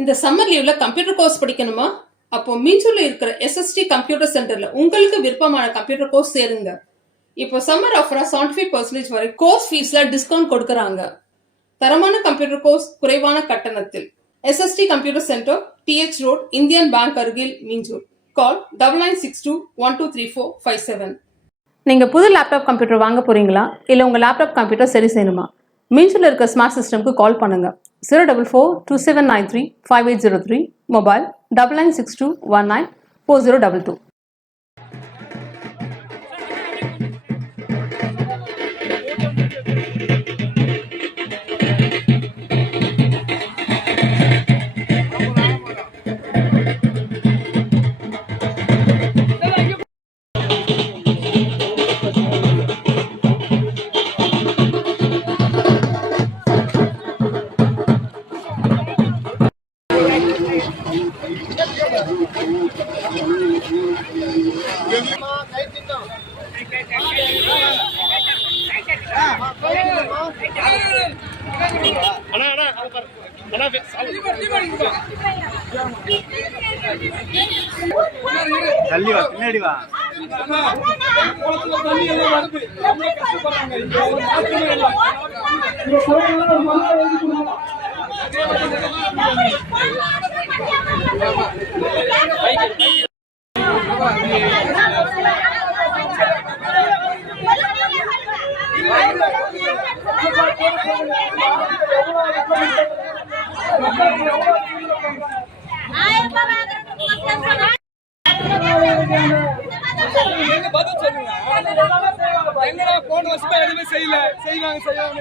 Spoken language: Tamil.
இந்த சம்மர் லீவ்ல கம்ப்யூட்டர் கோர்ஸ் படிக்கணுமா? அப்போ மீஞ்சூர்ல இருக்கிற SST கம்ப்யூட்டர் சென்டர்ல உங்களுக்கு விருப்பமான கம்ப்யூட்டர் கோர்ஸ் சேருங்க. இப்போ சம்மர் ஆஃபரா 75% வரை கோர்ஸ் ஃபீஸ்ல டிஸ்கவுண்ட் கொடுக்கறாங்க. தரமான கம்ப்யூட்டர் கோர்ஸ் குறைவான கட்டணத்தில். SST computer centre, TH road, Indian bank அருகில், மீஞ்சூர். கால் 9962123457. நீங்க புது லேப்டாப் கம்ப்யூட்டர் வாங்க போறீங்களா? இல்ல உங்க லேப்டாப் கம்ப்யூட்டர் சரி செய்யணுமா? மீஞ்சூர்ல இருக்க ஸ்மார்ட் சிஸ்டம்க்கு கால் பண்ணுங்க. 04427935803. மொபைல் 9962194022. தள்ளி வா, பின்னாடி வா. போன வருஷம் எதுவுமே செய்யல, செய்வாங்க செய்வாங்க.